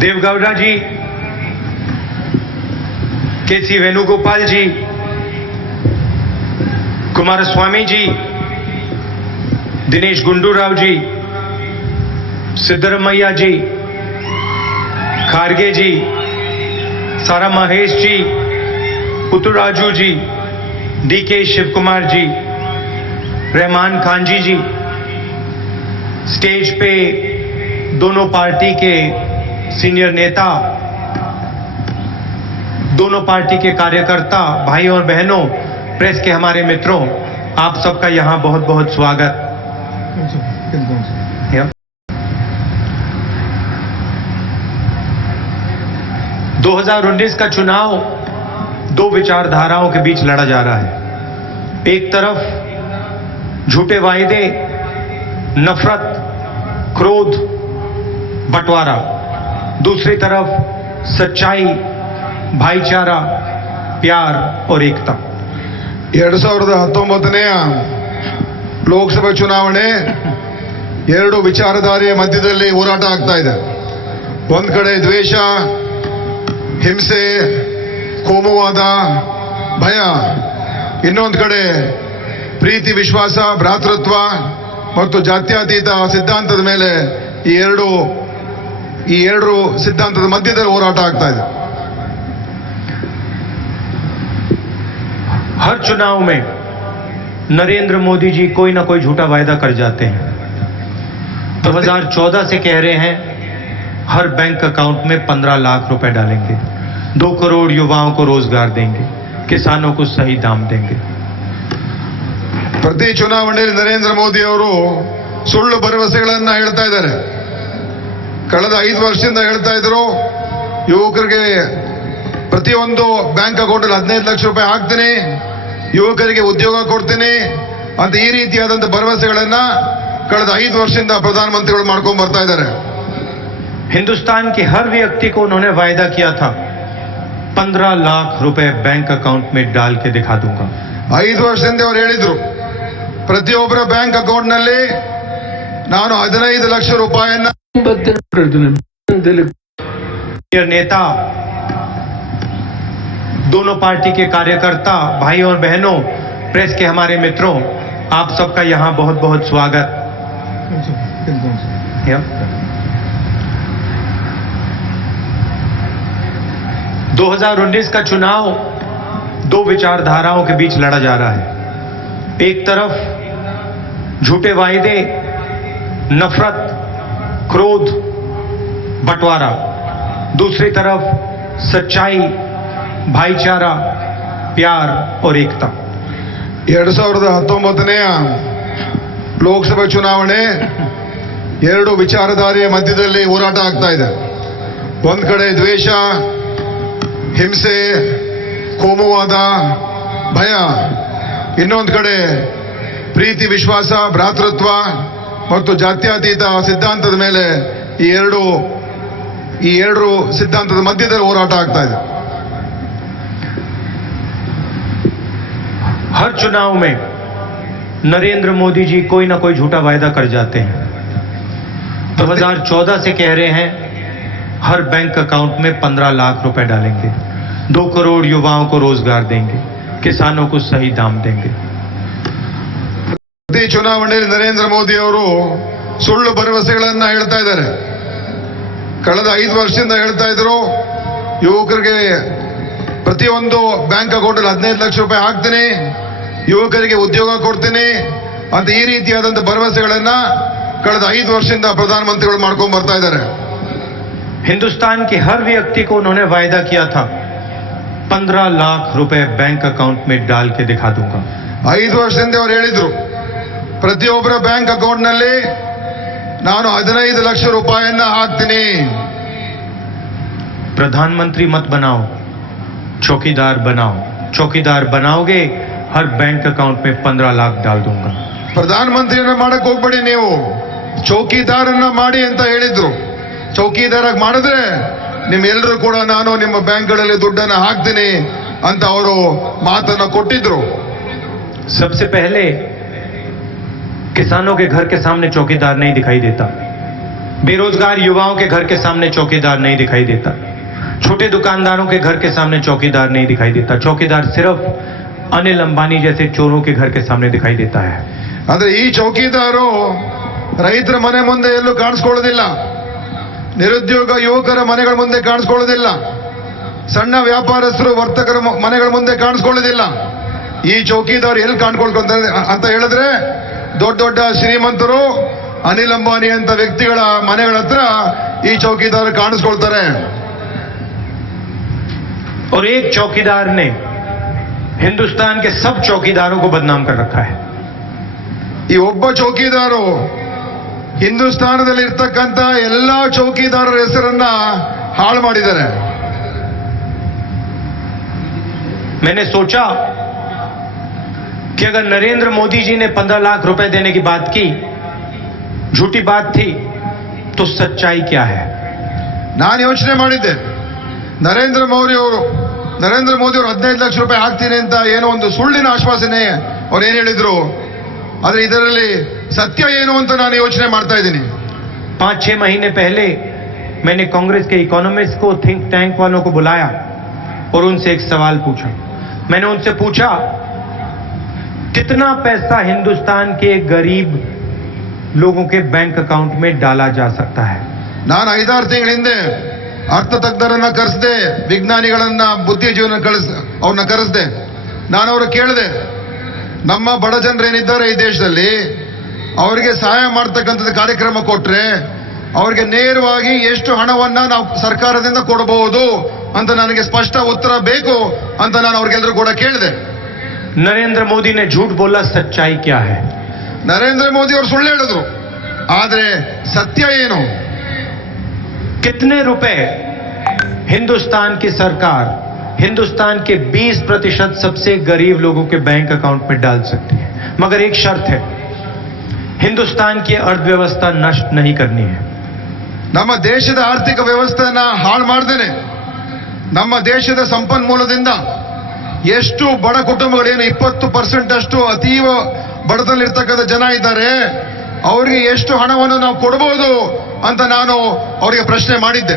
देवगौड़ा जी, केसी वेणुगोपाल जी, कुमारस्वामी जी, दिनेश गुंडूराव जी, सिद्धरमैया जी, खारगे जी, सारा महेश जी, पुतुराजू जी, डीके शिव कुमार जी, रहमान खान जी, स्टेज पे दोनों पार्टी के सीनियर नेता, दोनों पार्टी के कार्यकर्ता, भाई और बहनों, प्रेस के हमारे मित्रों, आप सबका यहां बहुत बहुत स्वागत। 2019 का चुनाव दो विचारधाराओं के बीच लड़ा जा रहा है। एक तरफ झूठे वायदे, नफरत, क्रोध, बंटवारा, दूसरी तरफ सच्चाई, भाईचारा, प्यार और एकता। 2019ನೇ ಲೋಕಸಭಾ ಚುನಾವಣೆ ಎರಡು ವಿಚಾರಧಾರೆಯ ಮಧ್ಯದಲ್ಲಿ ಹೋರಾಟ ಆಗ್ತಾ ಇದೆ. ಒಂದ್ ಕಡೆ ದ್ವೇಷ, ಹಿಂಸೆ, ಕೋಮುವಾದ, ಭಯ, ಇನ್ನೊಂದು ಕಡೆ ಪ್ರೀತಿ, ವಿಶ್ವಾಸ, ಭ್ರಾತೃತ್ವ ಮತ್ತು ಜಾತ್ಯತೀತ ಸಿದ್ಧಾಂತದ ಮೇಲೆ ಈ ಎರಡು ಸಿದ್ಧಾಂತದ ಮಧ್ಯದಲ್ಲಿ ಹೋರಾಟ ಆಗ್ತಾ ಇದೆ. हर चुनाव में नरेंद्र मोदी जी कोई ना कोई झूठा वायदा कर जाते हैं। 2014 से कह रहे हैं हर बैंक अकाउंट में 15 लाख रुपए डालेंगे, 2 करोड़ युवाओं को रोजगार देंगे, किसानों को सही दाम देंगे। ಪ್ರತಿ ಚುನಾವಣೆಯಲ್ಲಿ ನರೇಂದ್ರ ಮೋದಿ ಅವರು ಸುಳ್ಳು ಭರವಸೆಗಳನ್ನ ಹೇಳ್ತಾ ಇದ್ದಾರೆ. ಕಳೆದ 5 ವರ್ಷದಿಂದ ಹೇಳ್ತಾ ಇದ್ರು, ಯುವಕರಿಗೆ ಪ್ರತಿಯೊಂದು ಬ್ಯಾಂಕ್ ಅಕೌಂಟಲ್ಲಿ 15 ಲಕ್ಷ ರೂಪಾಯಿ ಹಾಕ್ತೀನಿ, ಯುವಕರಿಗೆ ಉದ್ಯೋಗ ಕೊಡ್ತೀನಿ ಅಂತ ಈ ರೀತಿಯಾದಂಥ ಭರವಸೆಗಳನ್ನ ಕಳೆದ 5 ವರ್ಷದಿಂದ ಪ್ರಧಾನಮಂತ್ರಿಗಳು ಮಾಡ್ಕೊಂಡು ಬರ್ತಾ ಇದ್ದಾರೆ. हिंदुस्तान के हर व्यक्ति को उन्होंने वायदा किया था 15 लाख रुपए बैंक अकाउंट में डाल के दिखा दूंगा। 5 ವರ್ಷದಿಂದ ಅವರು ಹೇಳಿದ್ರು, ಪ್ರತಿಯೊಬ್ಬರ ಬ್ಯಾಂಕ್ ಅಕೌಂಟ್ ನಲ್ಲಿ ನಾನು 15 ಲಕ್ಷ ರೂಪಾಯಿಯನ್ನ नेता, दोनों पार्टी के कार्यकर्ता, भाई और बहनों, प्रेस के हमारे मित्रों, आप सबका यहां बहुत बहुत स्वागत। 2019 का चुनाव दो विचारधाराओं के बीच लड़ा जा रहा है। एक तरफ झूठे वायदे, नफरत, क्रोध, बंटवारा, दूसरी तरफ सच्चाई, भाईचारा, प्यार और एकता। 2019ನೇ ಲೋಕಸಭಾ ಚುನಾವಣೆ ಎರಡು ವಿಚಾರಧಾರೆಯ ಮಧ್ಯದಲ್ಲಿ ಹೋರಾಟ ಆಗ್ತಾ ಇದೆ. ಒಂದ್ ಕಡೆ ದ್ವೇಷ, ಹಿಂಸೆ, ಕೋಮುವಾದ, ಭಯ, ಇನ್ನೊಂದು ಕಡೆ ಪ್ರೀತಿ, ವಿಶ್ವಾಸ, ಭ್ರಾತೃತ್ವ ಮತ್ತು ಜಾತ್ಯತೀತ ಸಿದ್ಧಾಂತದ ಮೇಲೆ ಈ ಎರಡು ಸಿದ್ಧಾಂತದ ಮಧ್ಯದಲ್ಲಿ ಹೋರಾಟ ಆಗ್ತಾ ಇದೆ. हर चुनाव में नरेंद्र मोदी जी कोई ना कोई झूठा वायदा कर जाते हैं। 2014 से कह रहे हैं हर बैंक अकाउंट में 15 लाख रुपए डालेंगे, 2 करोड़ युवाओं को रोजगार देंगे, किसानों को सही दाम देंगे। ಪ್ರತಿ ಚುನಾವಣೆಯಲ್ಲಿ ನರೇಂದ್ರ ಮೋದಿ ಅವರು ಸುಳ್ಳು ಭರವಸೆಗಳನ್ನ ಹೇಳ್ತಾ ಇದ್ದಾರೆ. ಕಳೆದ 5 ವರ್ಷದಿಂದ ಹೇಳ್ತಾ ಇದ್ರು, ಯುವಕರಿಗೆ ಪ್ರತಿಯೊಂದು ಬ್ಯಾಂಕ್ ಅಕೌಂಟಲ್ಲಿ 15 ಲಕ್ಷ ರೂಪಾಯಿ ಹಾಕ್ತೀನಿ, ಯುವಕರಿಗೆ ಉದ್ಯೋಗ ಕೊಡ್ತೀನಿ ಅಂತ ಈ ರೀತಿಯಾದಂಥ ಭರವಸೆಗಳನ್ನ ಕಳೆದ 5 ವರ್ಷದಿಂದ ಪ್ರಧಾನಮಂತ್ರಿಗಳು ಮಾಡ್ಕೊಂಡು ಬರ್ತಾ ಇದ್ದಾರೆ. हिंदुस्तान के हर व्यक्ति को उन्होंने वायदा किया था 15 लाख रुपए बैंक अकाउंट में डाल के दिखा दूंगा। 5 ವರ್ಷದಿಂದ ಅವರು ಹೇಳಿದ್ರು, ಪ್ರತಿಯೊಬ್ಬರ ಬ್ಯಾಂಕ್ ಅಕೌಂಟ್ ನಲ್ಲಿ ನಾನು 15 ಲಕ್ಷ ರೂಪಾಯಿಯನ್ನ ಹಾಕ್ತೀನಿ. प्रधानमंत्री मत बनाओ, चौकीदार बनाओ। चौकीदार बनाओगे, हर बैंक अकाउंट में 15 लाख डाल दूंगा। ಪ್ರಧಾನಮಂತ್ರಿಯನ್ನ ಮಾಡಕ್ ಹೋಗ್ಬೇಡಿ, ನೀವು ಚೌಕಿದಾರನ್ನ ಮಾಡಿ ಅಂತ ಹೇಳಿದ್ರು. ಚೌಕಿದಾರಾಗಿ ಮಾಡಿದ್ರೆ ನಿಮ್ಮೆಲ್ಲರೂ ಕೂಡ ನಾನು ನಿಮ್ಮ ಬ್ಯಾಂಕ್ಗಳಲ್ಲಿ ದುಡ್ಡನ್ನ ಹಾಕ್ತೀನಿ ಅಂತ ಅವರು ಮಾತನ್ನ ಕೊಟ್ಟಿದ್ರು. सबसे पहले किसानों के घर के सामने चौकीदार नहीं दिखाई देता। बेरोजगार युवाओं के घर के सामने चौकीदार नहीं दिखाई देता, छोटे दुकानदारों के घर के सामने चौकीदार नहीं दिखाई देता। चौकीदार सिर्फ अनिल अंबानी जैसे चोरों के घर के सामने दिखाई देता है। ಅಂದ್ರೆ ಈ ಚೌಕಿದಾರು ರೈತರ ಮನೆ ಮುಂದೆ ಎಲ್ಲೂ ಕಾಣಿಸ್ಕೊಳ್ಳೋದಿಲ್ಲ, ನಿರುದ್ಯೋಗ ಯುವಕರ ಮನೆಗಳ ಮುಂದೆ ಕಾಣಿಸ್ಕೊಳ್ಳೋದಿಲ್ಲ, ಸಣ್ಣ ವ್ಯಾಪಾರಸ್ಥರು ವರ್ತಕರ ಮನೆಗಳ ಮುಂದೆ ಕಾಣಿಸ್ಕೊಳ್ಳೋದಿಲ್ಲ. ಈ ಚೌಕಿದಾರ್ ಎಲ್ಲಿ ಕಾಣ್ಕೊಳ್ಕೊಂತಾರೆ ಅಂತ ಹೇಳಿದ್ರೆ ದೊಡ್ಡ ದೊಡ್ಡ ಶ್ರೀಮಂತರು ಅನಿಲ್ ಅಂಬಾನಿ ಅಂತ ವ್ಯಕ್ತಿಗಳ ಮನೆಗಳ ಹತ್ರ ಈ ಚೌಕಿದಾರ್ ಕಾಣಿಸ್ಕೊಳ್ತಾರೆ. और एक चौकीदार ने हिंदुस्तान के सब चौकीदारों को बदनाम कर रखा है. ಈ ಒಬ್ಬ ಚೌಕಿದಾರು ಹಿಂದೂಸ್ತಾನದಲ್ಲಿ ಇರ್ತಕ್ಕಂಥ ಎಲ್ಲಾ ಚೌಕಿದಾರರ ಹೆಸರನ್ನ ಹಾಳು ಮಾಡಿದ್ದಾರೆ. मैंने सोचा कि अगर नरेंद्र मोदी जी ने 15 लाख रुपए देने की बात की, झूठी बात थी, तो सच्चाई क्या है? ನಾನು ಯೋಚನೆ ಮಾಡಿದ್ದೆ, ನರೇಂದ್ರ ಮೋದಿ ಅವರು 15 ಲಕ್ಷ ರೂಪಾಯಿ ಹಾಕ್ತೀನಿ ಅಂತ ಏನೋ ಒಂದು ಸುಳ್ಳಿನ ಆಶ್ವಾಸನೆ ಅವ್ರು ಏನ್ ಹೇಳಿದ್ರು, ಆದ್ರೆ ಇದರಲ್ಲಿ ಸತ್ಯ ಏನು ಅಂತ ನಾನು ಯೋಚನೆ ಮಾಡ್ತಾ ಇದ್ದೀನಿ. 5-6 महीने पहले मैंने कांग्रेस के इकोनॉमिस्ट को, थिंक टैंक वालों को बुलाया और उनसे एक सवाल पूछा. मैंने उनसे पूछा, कितना पैसा हिंदुस्तान के गरीब लोगों के बैंक अकाउंट में डाला जा सकता है? ನಾನು 5-6 ತಿಂಗಳ ಹಿಂದೆ ಅರ್ಥತಜ್ಞರನ್ನ ಕರೆಸಿದೆ, ವಿಜ್ಞಾನಿಗಳನ್ನ, ಬುದ್ಧಿಜೀವನ ಅವ್ರನ್ನ ಕರೆಸಿದೆ. ನಾನು ಅವ್ರು ಕೇಳಿದೆ, ನಮ್ಮ ಬಡ ಜನರೇನಿದ್ದಾರೆ ಈ ದೇಶದಲ್ಲಿ ಅವರಿಗೆ ಸಹಾಯ ಮಾಡ್ತಕ್ಕಂಥದ್ದು ಕಾರ್ಯಕ್ರಮ ಕೊಟ್ರೆ ಅವರಿಗೆ ನೇರವಾಗಿ ಎಷ್ಟು ಹಣವನ್ನ ನಾವು ಸರ್ಕಾರದಿಂದ ಕೊಡಬಹುದು ಅಂತ ನನಗೆ ಸ್ಪಷ್ಟ ಉತ್ತರ ಬೇಕು ಅಂತ ನಾನು ಅವ್ರಿಗೆಲ್ಲರೂ ಕೂಡ ಕೇಳಿದೆ. नरेंद्र मोदी ने झूठ बोला, सच्चाई क्या है? ನರೇಂದ್ರ ಮೋದಿ ಅವರು ಸುಳ್ಳು ಹೇಳಿದ್ರು, ಆದ್ರೆ ಸತ್ಯ ಏನು? कितने रुपए हिंदुस्तान की सरकार हिंदुस्तान के 20% सबसे गरीब लोगों के बैंक अकाउंट में डाल सकती है, मगर एक शर्त है, हिंदुस्तान की अर्थव्यवस्था नष्ट नहीं करनी है. ನಮ್ಮ ದೇಶದ ಆರ್ಥಿಕ ವ್ಯವಸ್ಥೆಯನ್ನ ಹಾಳು ಮಾಡ್ದೇನೆ ನಮ್ಮ ದೇಶದ ಸಂಪನ್ಮೂಲದಿಂದ ಎಷ್ಟು ಬಡ ಕುಟುಂಬಗಳೇನು 20% ಅಷ್ಟು ಅತೀವ ಬಡತನದಲ್ಲಿರ್ತಕ್ಕಂಥ ಜನ ಇದ್ದಾರೆ, ಅವರಿಗೆ ಎಷ್ಟು ಹಣವನ್ನು ನಾವು ಕೊಡಬಹುದು ಅಂತ ನಾನು ಅವರಿಗೆ ಪ್ರಶ್ನೆ ಮಾಡಿದ್ದೆ.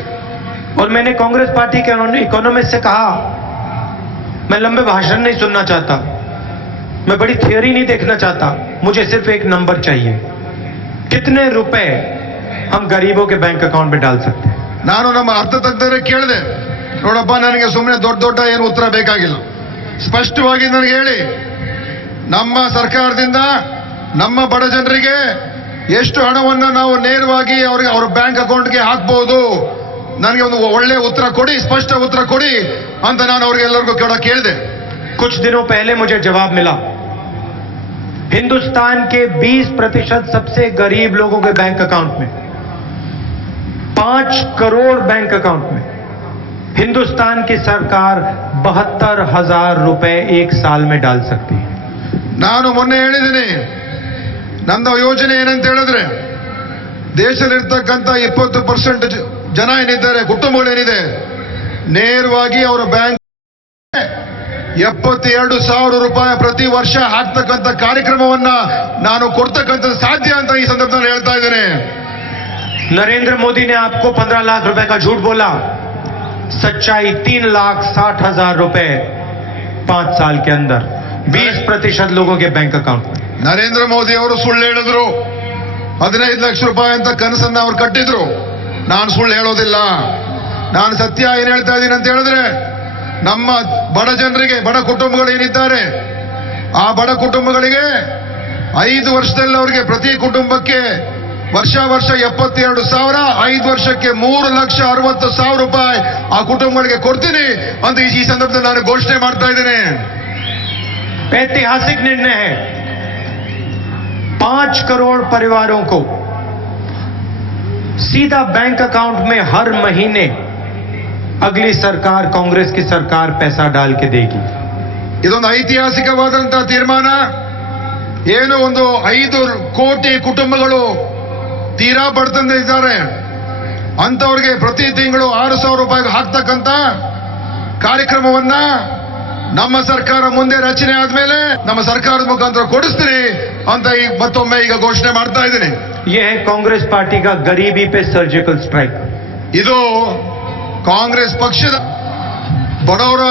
और मैंने कांग्रेस पार्टी के इकोनॉमिस्ट से कहा, मैं लंबे भाषण नहीं सुनना चाहता, मैं बड़ी थियोरी नहीं देखना चाहता, मुझे सिर्फ एक नंबर चाहिए. कितने रुपए हम गरीबों के बैंक अकाउंट में डाल सकते हैं? ನಾನು ನಮ್ಮ ಅರ್ಥತಜ್ಞರಿಗೆ ಕೇಳಿದೆ, ನೋಡಪ್ಪ, ನನಗೆ ಸುಮ್ಮನೆ ದೊಡ್ಡ ದೊಡ್ಡ ಏನು ಉತ್ತರ ಬೇಕಾಗಿಲ್ಲ, ಸ್ಪಷ್ಟವಾಗಿ ನನಗೆ ಹೇಳಿ, ನಮ್ಮ ಸರ್ಕಾರದಿಂದ ನಮ್ಮ ಬಡ ಜನರಿಗೆ ಎಷ್ಟು ಹಣವನ್ನ ನಾವು ನೇರವಾಗಿ ಅವ್ರ ಬ್ಯಾಂಕ್ ಅಕೌಂಟ್ಗೆ ಹಾಕಬಹುದು, ನನಗೆ ಒಂದು ಒಳ್ಳೆ ಉತ್ತರ ಕೊಡಿ, ಸ್ಪಷ್ಟ ಉತ್ತರ ಕೊಡಿ ಅಂತ ನಾನು ಅವ್ರಿಗೆಲ್ಲರಿಗೂ ಕೂಡ ಕೇಳಿದೆ. कुछ दिनों पहले मुझे जवाब मिला, हिंदुस्तान के 20% सबसे गरीब लोगों के बैंक अकाउंट में, 5 करोड़ बैंक अकाउंट में हिंदुस्तान की सरकार 72,000 रुपए एक साल में डाल सकती है. ನಾನು ಮೊನ್ನೆ ಹೇಳಿದ್ದೀನಿ, ನನ್ನ ಯೋಜನೆ ಏನಂತ ಹೇಳಿದ್ರೆ, ದೇಶದಲ್ಲಿರ್ತಕ್ಕಂಥ 20% ಜನ ಏನಿದ್ದಾರೆ, ಕುಟುಂಬಗಳೇನಿದೆ, ನೇರವಾಗಿ ಅವರ ಬ್ಯಾಂಕ್ 72,000 ರೂಪಾಯಿ ಪ್ರತಿ ವರ್ಷ ಹಾಕ್ತಕ್ಕಂಥ ಕಾರ್ಯಕ್ರಮವನ್ನ ನಾನು ಕೊಡ್ತಕ್ಕಂಥ ಸಾಧ್ಯ ಅಂತ ಈ ಸಂದರ್ಭದಲ್ಲಿ ಹೇಳ್ತಾ ಇದ್ದೇನೆ. नरेंद्र मोदी ने आपको 15 लाख रुपए का झूठ बोला, सच्चाई 3,60,000 रुपए 5 साल के अंदर 20% लोगों के बैंक अकाउंट में. ನರೇಂದ್ರ ಮೋದಿ ಅವರು ಸುಳ್ಳು ಹೇಳಿದ್ರು, 15 ಲಕ್ಷ ರೂಪಾಯಿ ಅಂತ ಕನಸನ್ನ ಅವ್ರು ಕಟ್ಟಿದ್ರು. ನಾನು ಸುಳ್ಳು ಹೇಳೋದಿಲ್ಲ, ನಾನು ಸತ್ಯ ಏನ್ ಹೇಳ್ತಾ ಇದ್ದೀನಿ ಅಂತ ಹೇಳಿದ್ರೆ, ನಮ್ಮ ಬಡ ಜನರಿಗೆ, ಬಡ ಕುಟುಂಬಗಳು ಏನಿದ್ದಾರೆ, ಆ ಬಡ ಕುಟುಂಬಗಳಿಗೆ 5 ವರ್ಷದಲ್ಲಿ ಅವರಿಗೆ ಪ್ರತಿ ಕುಟುಂಬಕ್ಕೆ ವರ್ಷ 72,000, 5 ವರ್ಷಕ್ಕೆ 3,60,000 ರೂಪಾಯಿ ಆ ಕುಟುಂಬಗಳಿಗೆ ಕೊಡ್ತೀನಿ ಅಂತ ಈ ಸಂದರ್ಭದಲ್ಲಿ ನಾನು ಘೋಷಣೆ ಮಾಡ್ತಾ ಇದ್ದೇನೆ. ऐतिहासिक निर्णय है. 5 करोड़ परिवारों को सीधा बैंक अकाउंट में हर महीने अगली सरकार, कांग्रेस की सरकार पैसा डाल के देगी. ಇದೊಂದು ಐತಿಹಾಸಿಕವಾದಂತಹ ತೀರ್ಮಾನ. ಏನು ಒಂದು 5 ಕೋಟಿ ಕುಟುಂಬಗಳು ತೀರಾ ಬಡತನದಲ್ಲಿದ್ದಾರೆ, ಅಂತವರಿಗೆ ಪ್ರತಿ ತಿಂಗಳು 6,000 ರೂಪಾಯಿ ಹಾಕ್ತಕ್ಕಂತ ಕಾರ್ಯಕ್ರಮವನ್ನ ನಮ್ಮ ಸರ್ಕಾರ ಮುಂದೆ ರಚನೆ ಆದ್ಮೇಲೆ ನಮ್ಮ ಸರ್ಕಾರದ ಮುಖಾಂತರ ಕೊಡಿಸ್ತೀನಿ ಅಂತ ಮತ್ತೊಮ್ಮೆ ಈಗ ಘೋಷಣೆ ಮಾಡ್ತಾ ಇದ್ದೀನಿ. यह है कांग्रेस पार्टी का गरीबी पे सर्जिकल स्ट्राइक। ಇದು ಕಾಂಗ್ರೆಸ್ ಪಕ್ಷದ ಬಡವರ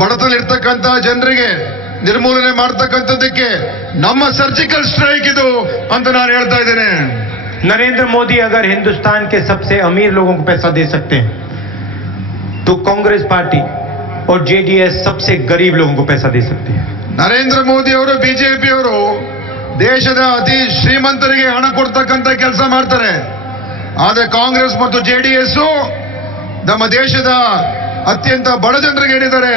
ಬಡತನದಲ್ಲಿರ್ತಕ್ಕಂಥ ಜನರಿಗೆ ನಿರ್ಮೂಲನೆ ಮಾಡ್ತಕ್ಕಂಥದ್ದಕ್ಕೆ ನಮ್ಮ ಸರ್ಜಿಕಲ್ ಸ್ಟ್ರೈಕ್ ಇದು ಅಂತ ನಾನು ಹೇಳ್ತಾ ಇದ್ದೇನೆ. नरेंद्र मोदी अगर हिंदुस्तान के सबसे अमीर लोगों को पैसा दे सकते हैं तो कांग्रेस पार्टी और जेडीएस सबसे गरीब लोगों को पैसा दे सकती है। ನರೇಂದ್ರ ಮೋದಿ ಅವರು ಬಿಜೆಪಿ ಅವರು ದೇಶದ ಅತಿ ಶ್ರೀಮಂತರಿಗೆ ಹಣ ಕೊಡ್ತಕ್ಕಂಥ ಕೆಲಸ ಮಾಡ್ತಾರೆ. ಆದ್ರೆ ಕಾಂಗ್ರೆಸ್ ಮತ್ತು ಜೆಡಿಎಸ್ ನಮ್ಮ ದೇಶದ ಅತ್ಯಂತ ಬಡ ಜನರಿಗೆ ಏನಿದ್ದಾರೆ